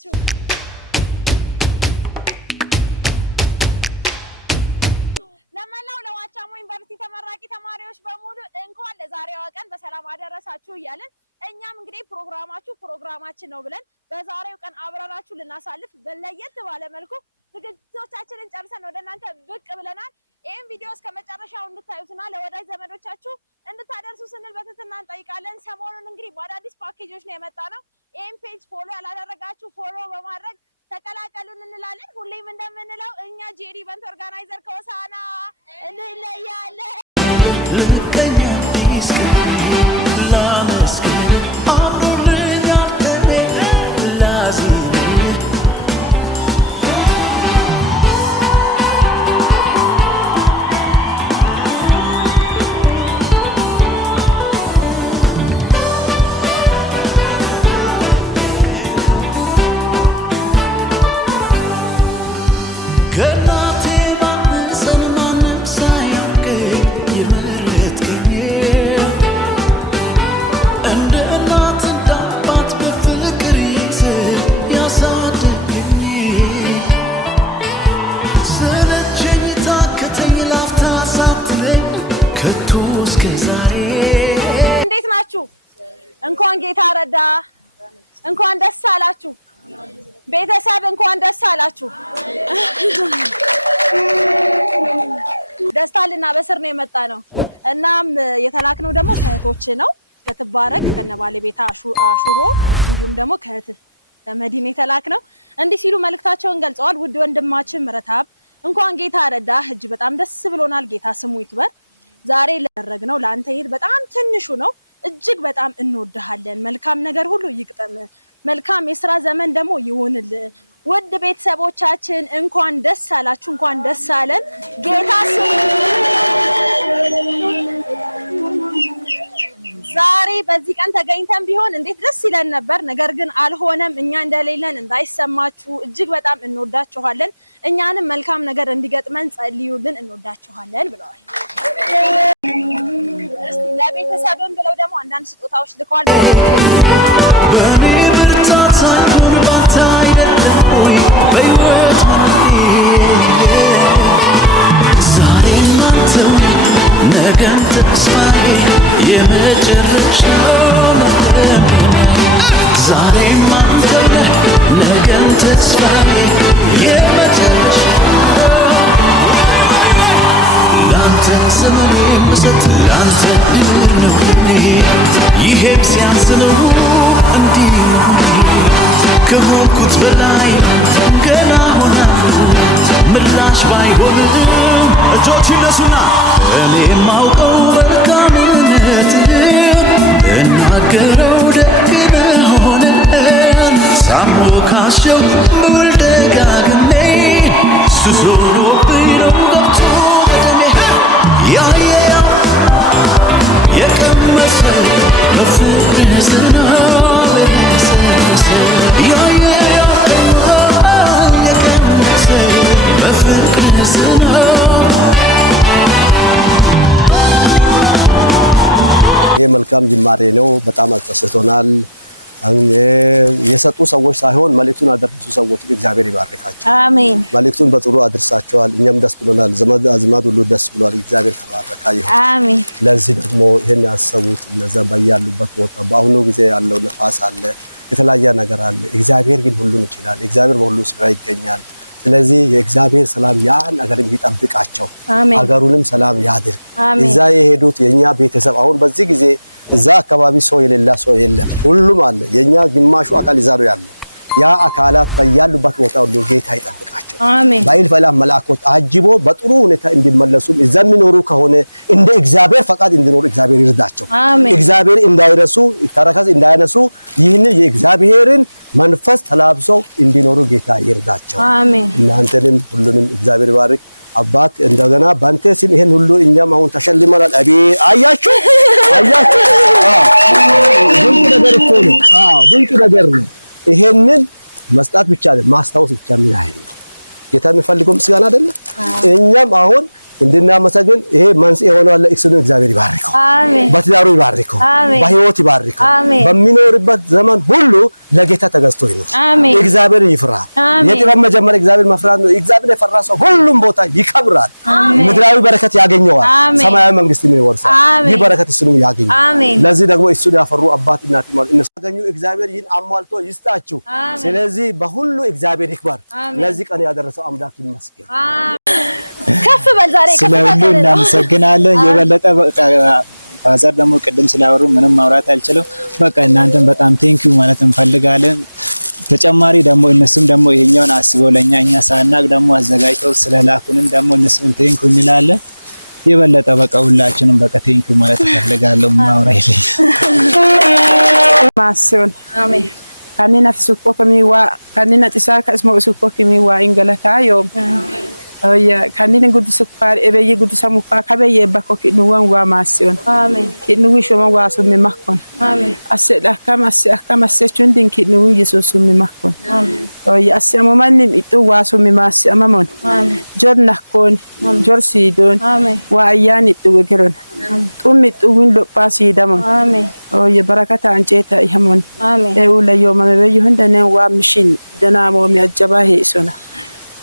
ናችሁ? ለመላው ለዋቻሞ ዩኒቨርሲቲ ተመራቂ ተማሪዎች በሙሉ እንኳን ለዛሬዋ ቀን በሰላም አደረሳችሁ እያልን እኛም እንግዲህ ፕሮግራማችን ነው ብለን በዛሬው ቀን አብረናችሁ ልናሳልፍ በለየት ባለ መልኩ ዝግጅቶቻችንን ጨርሰን ወደ እናንተ ብቅ ብለናል። ይህን ቪዲዮ እስከ መጨረሻው እንድታዩትና ለወዳጅ ዘመዶቻችሁ እንድታደርሱ ስንል በትህትና እንጠይቃለን። ሰሞኑን እንግዲህ በአዳዲስ ፓኬጆች ነው የመጣ ነው። ይህን ፔጅ ፎሎ ያላደረጋችሁ ፎሎ በማድረግ ተቀላቀሉን እንላለን። ሁሌም እንደምንለው እኛ ጄሪ ኢቨንት ኦርጋናይዘር ከሆሳዕና እንለያለን። እንኳን ጌታ ረዳ፣ እንኳን ደስ አላችሁ ቤተሰብ፣ እንኳን ደስ አላችሁ። ደስታ ልናበስር ነው የመጣ ነው። እናም የተላክነው ደግሞ ከእህቶች ነው፣ ከትባረክ ከነባለቤታ አሹሮ እንዲሁም ደግሞ ከእህት መዲና የተላክነው። እንዲህ ሲሉ መልእክታቸውን ገልጸዋል። ውድ ወንድማችን ምረታብ እንኳን ጌታ ረዳ፣ እጅ በጣም ደስ ብሎናል። ጌታ ስሙ ይክበር። ዛሬ ላደረግነው ለአንተ ይሄድ በጣም ትንሹ ነው። እጅግ በጣም እንወድሃለን። መልካም ነገር ሁሉ ይቅጠም። መልካም የሥራ ዘመን ደግሞ ይሁንል። ውድ ቤተሰቦቻችን እንኳን ደስ አላችሁ፣ እንኳን ደስ አለን። ጌታ ስሙ። ዛሬ በዚህ ቀን ተገኝተን ቢሆን እንዴት ደስ ይለን ነበር። ነገር ግን አልሆነም። እኛ እንደሌለን እንዳይሰማችሁ እጅግ በጣም እንወዳችኋለን። እኛንም መልካም ነገር እንዲገጥመን ጸልዩልን፣ እንወዳችኋለን ብለዋል። እስቲ ለቤተሰብም ብለው ደግሞ አንዳንድ ስጦታዎች ልከዋል። በኔ ብርታት ሳይሆን ባንተ አይደለም ወይ በሕይወት ዛሬም አንተ ነገን ተስፋዬ የመጨረሻው ዛሬም አንተ ነገን ተስፋዬ የመጨረሻው ላንተ ዘመኔ መስጠት ላንተ ድር ነው። ይሄም ሲያንስ ነው እንዲህ ከሆንኩት በላይ ገና ሆናለሁ። ምላሽ ባይሆንም እጆች ይነሱና እኔ የማውቀው መልካምነትህን እናገረው ደግ መሆንህን ሳሞካሸው ብውል ደጋግሜ ሱሶብኝ ነው ገብቶ በደሜ ያየው የቀመሰው በፍቅርህ ዝናብ የነሰነሰው ያየው የቀመሰው በፍቅርህ ዝናብ ይህ መልካም ጅማሬ ነው። በጣም አስደስቶናል። የሰጡ ሰዎች ሳይሆን መልእክቱን አደረሱ ሰዎች እግዚአብሔር ይባርካቸው። አሜን። መልእክቱን በጥሩ አድርሳቸዋል። እኛም ደስ ብሎናል። ዘመድ አዝማድ ሁሉ ደስ ብሏል። እግዚአብሔር ተባረካ ይሁን። አሜን። ለዚህ ደግሞ ይሄን ያሰቡት እነዛ በያሉበት ቦታ በአሁኑ ጊዜ ያለው ነፋስ አለ፣ የተለያየ ነገር አለ። እግዚአብሔር ግን ሁሉን ይችላል። እግዚአብሔር በሁሉ ስራ ይገኛል። ስለዚህ የእግዚአብሔር ሰላም ያን ነገር ይጠብቃቸው፣ ሀገሩንም ሰላም ያድርግ። እዛ የሄዱት የኛ ቤተሰብ አሁን በዚህ ጊዜ እዛ አካባቢ ሰው የሌላ ሰው የለም፣ ሁሉም አለ። የኛ ግማሹ አካል እዛ ነው ያለው። ያ አካላት በያሉበት ቦታ ሁሉ ጌታ ይጠብቃቸው። አሜን። በኢል ፈላህ መላእክት አጅቦ በጥሩ ሁኔታ እንዲመለሱ እዛ የሚኖሩ ከሆነ እንደ እግዚአብሔር ፈቃድ እንዲኖሩ እግዚአብሔር ይርዳቸው። እግዚአብሔር እንዳይረሱ ተረከዝ እንዳያነሱ ይህን የእግዚአብሔርን መንፈስ ተላብሰው እንዲኖሩ ጌታ ይርዳቸው። አሜን። እናንተንም ሁሉንም እግዚአብሔር ይባርክ። አባት እንደገና ባንተ ስም ይሄን ሁሉ እኛም አሁን ተሸልመናል። አያችሁ ድንቅ ነገር ነው። ይሄንን መስጣት ብቻ አይደለም ማስታወስ ብቻ ምን ያህል ነው ጌታ የሚፈልገው ምስጋና አይደለም። እኛም አሁን እንድናመሰግን ይሄ መንስኤ የሆነው አለ እሱን እግዚአብሔር ይባርከው በትዳሩ ይባርከው በህይወት ይባርከው በሚኖርበት ዘመን ሁሉ ለጌታ ተገዝቶ ይኖር እግዚአብሔር ይፍራ የጥበብ መጀመሪያ እግዚአብሔር መፍራት ነው እግዚአብሔር የፈራ ሰው ሁሉም ቦታ ይከብራል ምድራዊ በረከት ያገኘዋል ሰማያዊ መንግስትን ይወርሳል ይህ በረከት እሱንም ያገኛል ለዚህ ደግሞ እሱን ያፈሩ አባት እናት ማለት እነሱ ያገኙ እግዚአብሔር ይህን አሟልቶ ይስጣችሁ ስለዚህ በሁሉ እግዚአብሔር ይክበር ለዚህ ቀን ያደረሰው አምላክ ይመስገን ከፍ በዛሬ ስለሁሉ እናመሰግናለን የበለጠ ፋዘር ደግሞ ቅድም ስላወሩ ምንም ማውራት አልችልም በቃ እናንተም በጣም ቴንኪው ማለት እንፈልጋለን ተጨማሪ ደግሞ እነሱም ደግሞ ይሄኛውን አስበው ለኛ እኛ ሳናቅ ደግሞ አዘጋጅተው ስለላኩንም ደግሞ እነሱን ቴንኪው እንላለን የበለጠ በቃ ሁላችንም በቃ ቴንኪው ማለት እንፈልጋለን ማውራ ይለኝ ማሱን አሜን kanina fisuko kamiwa kanina tisaka ismo isuko kamiwa ingalatayo oya kanina gudi sukar ebeye gudi samuka kabeye bako kinuwan wa masion amen kinuwi shoma wa sumi makon amen aseda kama chundin kinuwi yeso sumi makon amen oya asamo manim itu wa sumi masi amamon amen jor nakon jor sidon amen wa ayani tu geron tummi tuwin lo pasi damon amen oya barakata anjeta ihamon amen eula yoma mebe yuhundane wa mishin danamo mi ajaba he sona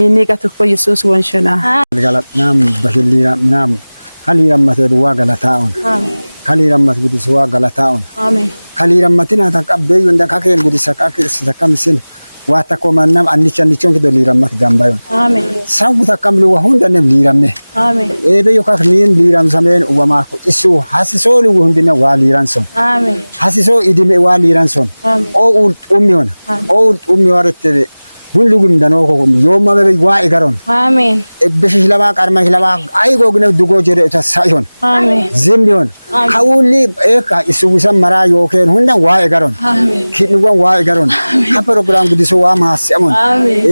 ini katuko Yesus wanshana galatnam bahilira nam kalirammat duwa galataun amen kalirammat gudiswa galataun amen kalirammatina takabbe yunda kakel gudisa kakir sidakamisin wa takomannam annichon kidolirammat gambayon amen sabu takamlu wa hundanem liramme amen ebe yokak nin liram samen uwama ko isu hasiso lu hundina wa liranson amen hasiso idime wa liranson o ummion o ummiorete ሁሉም ደኖኮ ዮማ በይ ዋይ ጋሮን አሜን እብሽ ለባ ቀርማ ለባ አይጎ ግን ድጎ ጀደ ተሳይሆን አሜን ዝም ይሆን ካውሊ ኤካ ኢሱዊሰም መራ ዮኬን ሁንዳ ዋይ ጋሮን አሜን ኪድወን ዋይ ጋሮን ከፕሮግራም ጉዲሶ ዋ ማሰሙን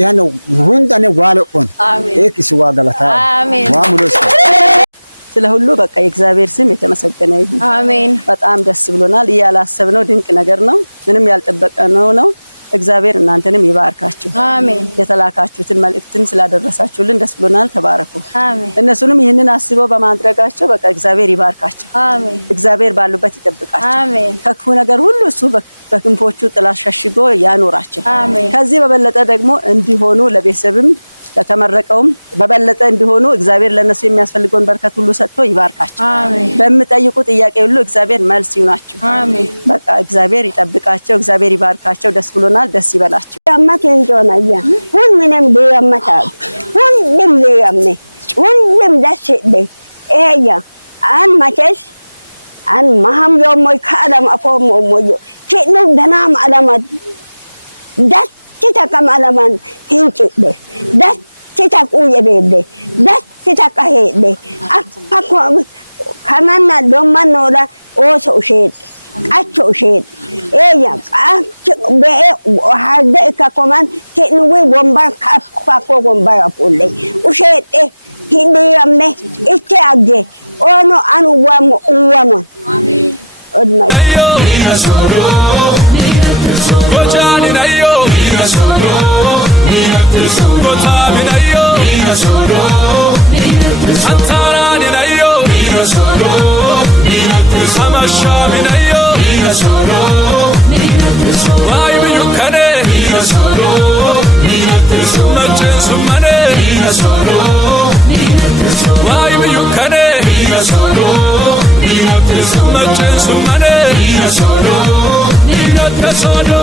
ያነ ሁንዳኔ ዋለቆን ኤክ ኢሱዋ ገለታ ዋ ሙሉስ ስለሁሉ በቃ የእግዚአብሔር ስም የተመሰገነ ይሁን አሜን በጣም ደስ ብሎናል ያላሰብነው ድንቅ ነገር ነው ምንም ያልጠበቀነው ነው እግዚአብሔር እናንተንም ይባርካችሁ አሜን የተላካችሁትን መልእክትን ስላደረሳችሁልን ደስ ብሎናል ተባረኩ አሜን እነሱንም ይሄንን አስበው በማድረጋቸው በቃ እግዚአብሔር ይባርካችሁ አሜን እግዚአብሔር ባሉበት ይጠብቃችሁ አሜን ከክፉ ነገር ሁሉ እሱ በክንፎቹ ጥላ ሸሽጎ ያኖራቸው አሜን ከዚህ በበለጠ ደግሞ እንዲሆኑ ለቤተሰብም ለተመረቀውም በበለጠ እንዲሆኑ እግዚአብሔር ለነሱ የሚያስፈልገውን በረከት ሁሉ ሰጥቶ ይባርካቸው አሜን በመጠይቁ ጥያቄ ሁሉ እግዚአብሔር መልስ ይሁናችሁ አሜን በቃ እግዚአብሔር ይጠብቃቸው እግዚአብሔር ይባርካቸው ደስ ብሎናል ደስ ይበላችሁ ያማከን ጆናያ ሁሉንም ቢያመታ ሁሉም ሊያምኔ ሁሉም ደስ ይበል ኤያ አን ማቸስ አን ማህም ዮሞይ ካለም አፎም ሞዮ ከኑ ደናም አላማት ደስ ሲታከም አላማን ሂንጭደ ደስ ሲታቁ የበደ ደስ ሲታካሄደ አፋኮ ከማና ዶማኖላ ኦሶ ሼድ ቃቾ ሼድ ኤያ ቃቾ በኤ ወሃደ ከኮማን ከኑዊ ወምባ ካፋኮ ወምባ ያፖለ ኡሼድ ሂንዲያምነ እቺ አገ ኦኖ አኑ ዋሞ ዋሞ አሜን ኦድማይ Gojani na yo, Gotami na yo, Antarani na yo, Amashami na yo, Waibu yukane, Majensu mane, Waibu yukane, Majensu mane, Tesoro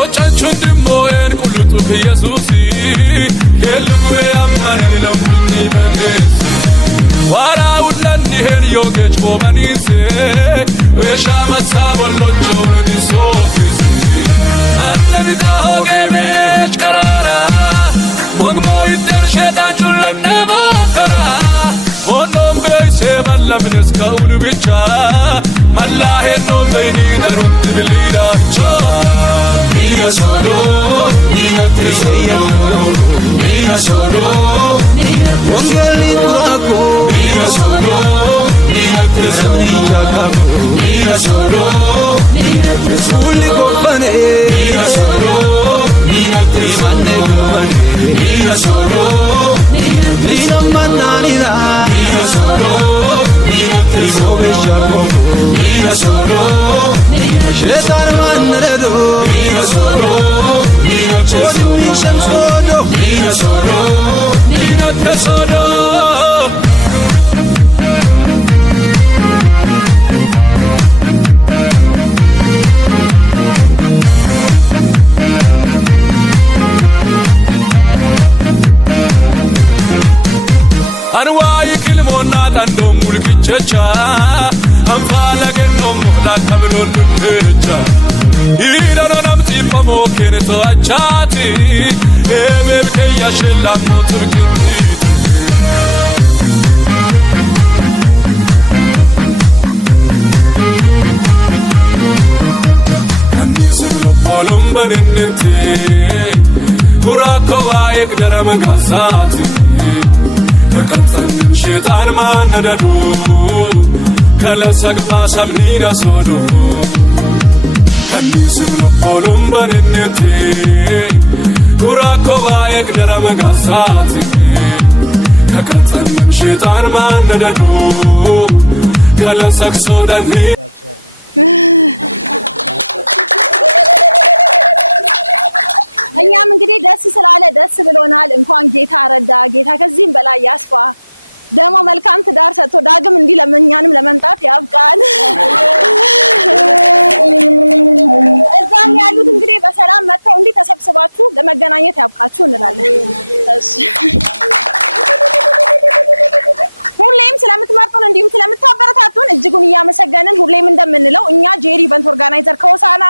Ochanchu dimoen kulutu Yesusi Gelwe amane lamni meresi Wara udlani hen yogech bomanise Esha masabolo choni sofisi Anabita hoge mech karara Wogmo iter shetan chulan nebo ለምንስ ከውሉ ብቻ መላሄ ነው በይኒ ደሩት ልሊዳቾ ይነሶዶ ይነሶዶ ይነሶዶ ወንጌል ይራቆ ይነሶዶ ይነሶዶ ይነሶዶ ሁሉ ቆፈኔ Anwai kilmona tando mulkichecha Amfala genno muhla kablo lukecha Ira no namti pamo kene to achati Ebe keya shella mutukiti Kanizulu polumbanenti Kurako wa ekdara magasati شيطان ما نددو كلا سقما سمنينا سودو كنيس نقولم بننتي كراكو بايك درم غساتي ككتن شيطان ما نددو كلا سقسو دني እኛም እንግዲህ ደስ ስላለ ደስ ብሎናል እንኳን ጌታ ረዳ ጌታ ከዚህም በላይ ያስፋ ደሞ መልካም ትዳር ሰጥቶ ዳግም እንዲህ ለመኛንም ለመምጣት ያብቃን እዛም ያሉት እንግዲህ በሰላም መጥተው እንዲህ ተሰብስባችሁ ለመገናኘት ያብቃችሁ እንላለን እሺ ሁሌም ስለምትመርጡን እንዲሁም ስለምታበረታቱን እጅጉን እያመሰገንን ሁሌም እንደምንለው እኛ ጄሪ ኢቨንት ኦርጋናይዘር ከሆሳና